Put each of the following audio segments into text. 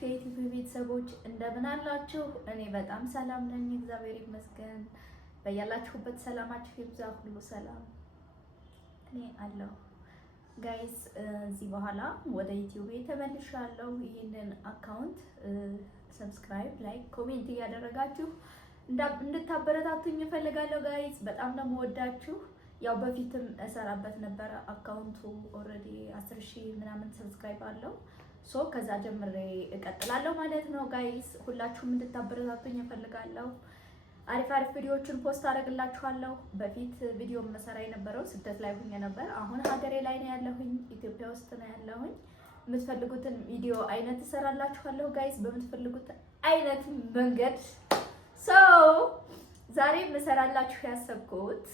የተከበራችሁ የዩቲዩብ ቤተሰቦች እንደምን አላችሁ? እኔ በጣም ሰላም ነኝ፣ እግዚአብሔር ይመስገን። በያላችሁበት ሰላማችሁ ይብዛ። ሁሉ ሰላም እኔ አለሁ። ጋይስ እዚህ በኋላ ወደ ዩቲዩብ ተመልሻለሁ። ይሄንን አካውንት ሰብስክራይብ፣ ላይክ፣ ኮሜንት እያደረጋችሁ እንድታበረታቱኝ እፈልጋለሁ። ጋይስ በጣም ነው የምወዳችሁ። ያው በፊትም እሰራበት ነበር አካውንቱ ኦልሬዲ 10,000 ምናምን ሰብስክራይብ አለው። ሶ ከዛ ጀምሬ እቀጥላለሁ ማለት ነው። ጋይስ ሁላችሁም እንድታበረታቱኝ እፈልጋለሁ። አሪፍ አሪፍ ቪዲዮዎችን ፖስት አደርግላችኋለሁ። በፊት ቪዲዮ መሰራ የነበረው ስደት ላይ ሆኜ ነበር። አሁን ሀገሬ ላይ ነው ያለሁኝ፣ ኢትዮጵያ ውስጥ ነው ያለሁኝ። የምትፈልጉትን ቪዲዮ አይነት እሰራላችኋለሁ ጋይስ፣ በምትፈልጉት አይነት መንገድ። ሶ ዛሬ እሰራላችሁ ያሰብኩት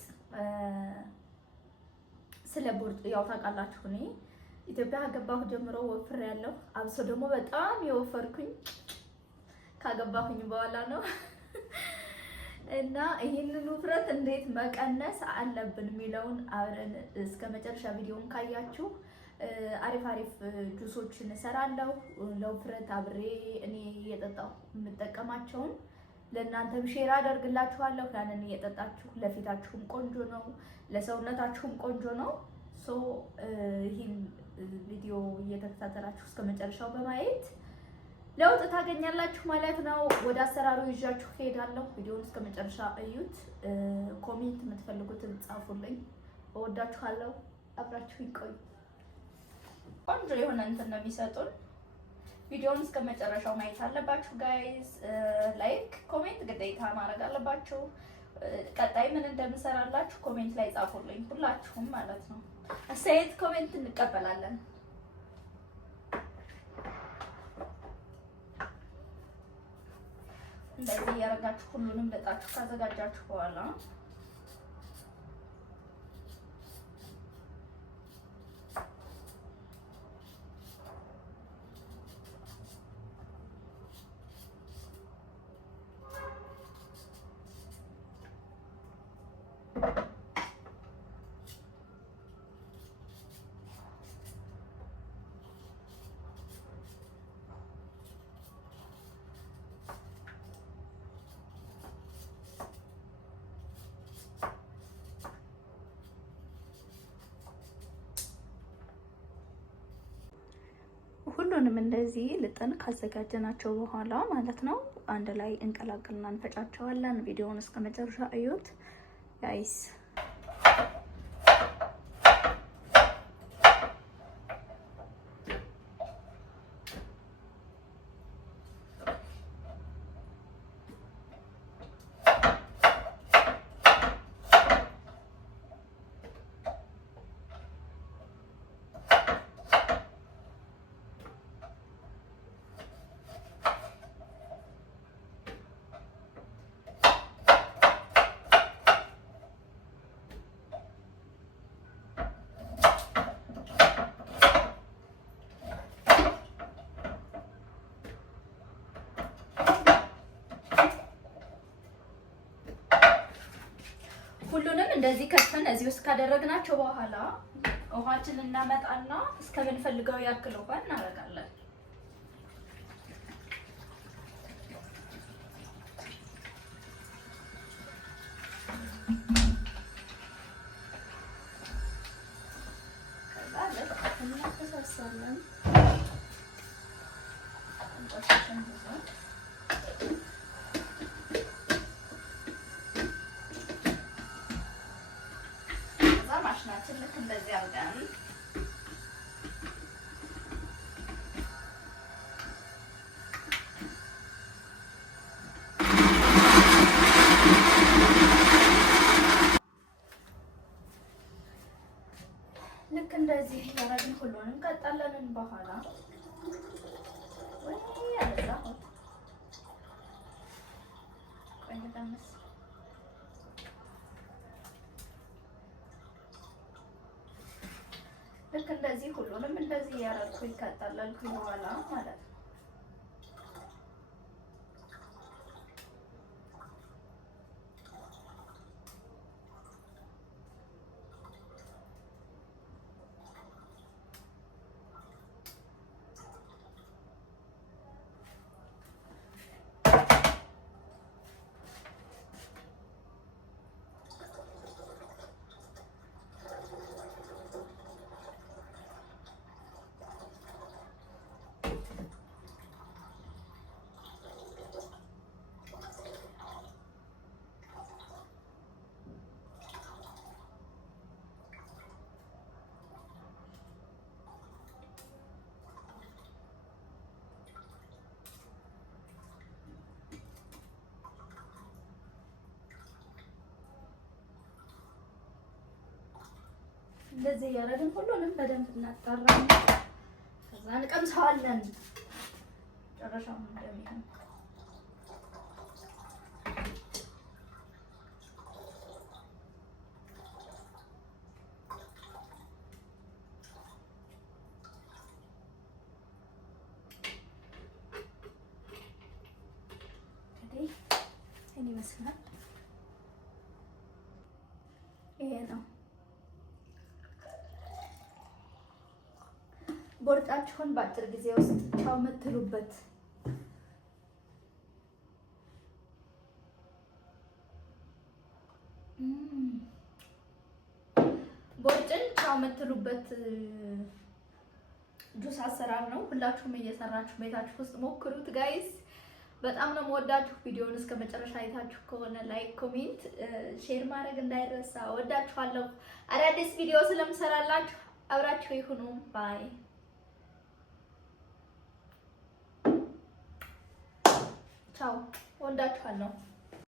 ስለ ቦርጭ፣ ያው ታውቃላችሁ እኔ ኢትዮጵያ ከገባሁ ጀምሮ ወፍሬያለሁ። አብሶ ደግሞ በጣም የወፈርኩኝ ካገባሁኝ በኋላ ነው። እና ይህንን ውፍረት እንዴት መቀነስ አለብን የሚለውን አብረን እስከ መጨረሻ ቪዲዮውን ካያችሁ አሪፍ አሪፍ ጁሶችን እሰራለሁ። ለውፍረት አብሬ እኔ እየጠጣሁ የምጠቀማቸውን ለእናንተም ሼር አደርግላችኋለሁ። ያንን እየጠጣችሁ ለፊታችሁም ቆንጆ ነው፣ ለሰውነታችሁም ቆንጆ ነው። ሶ ይህን ቪዲዮ እየተከታተላችሁ እስከ መጨረሻው በማየት ለውጥ ታገኛላችሁ ማለት ነው። ወደ አሰራሩ ይዣችሁ ሄዳለሁ። ቪዲዮውን እስከ መጨረሻ እዩት። ኮሜንት የምትፈልጉትን ጻፉልኝ። እወዳችኋለሁ። አብራችሁ ይቆዩ። ቆንጆ የሆነ እንትን ነው የሚሰጡን። ቪዲዮውን እስከ መጨረሻው ማየት አለባችሁ ጋይስ። ላይክ ኮሜንት ግዴታ ማድረግ አለባችሁ። ቀጣይ ምን እንደምሰራላችሁ ኮሜንት ላይ ጻፉልኝ፣ ሁላችሁም ማለት ነው። አስተያየት ኮሜንት እንቀበላለን። እንደዚህ ያረጋችሁ ሁሉንም ለጣችሁ ካዘጋጃችሁ በኋላ ሁሉንም እንደዚህ ልጠን ካዘጋጀናቸው በኋላ ማለት ነው አንድ ላይ እንቀላቅልና እንፈጫቸዋለን። ቪዲዮውን እስከ መጨረሻ እዩት ጋይስ። ሁሉንም እንደዚህ ከትፈን እዚህ ውስጥ ካደረግናቸው በኋላ ውሃችንን እናመጣና እስከምንፈልገው ያክል ውሃ እናደርጋለን። ከዛ እናፈሳሳለን። ማሽናችን ልክ እንደዚህ አድርገን ልክ እንደዚህ ያደረግን ሁሉንም ቀጣለንን በኋላ ወይ ያለዛው ቆይተንስ ልክ እንደዚህ ሁሉንም እንደዚህ ያረኩ ይከታተላልኩ በኋላ ማለት ነው። እንደዚህ እያደረግን ሁሉንም በደንብ እናጣራለን። ከዛ እንቀምሰዋለን። ጨረሻው እንደሚሆን ይሄን ይመስላል። ይሄ ነው ቦርጫችሁን በአጭር ጊዜ ውስጥ ቻው የምትሉበት። ቦርጭን ቻው የምትሉበት ጁስ አሰራር ነው። ሁላችሁም እየሰራችሁ ቤታችሁ ውስጥ ሞክሩት ጋይስ። በጣም ነው የምወዳችሁ። ቪዲዮውን እስከ መጨረሻ አይታችሁ ከሆነ ላይክ፣ ኮሜንት፣ ሼር ማድረግ እንዳይረሳ። ወዳችኋለሁ። አዳዲስ ቪዲዮ ስለምሰራላችሁ አብራችሁ ይሁኑ። ባይ። ቻው። ወዳችኋለሁ።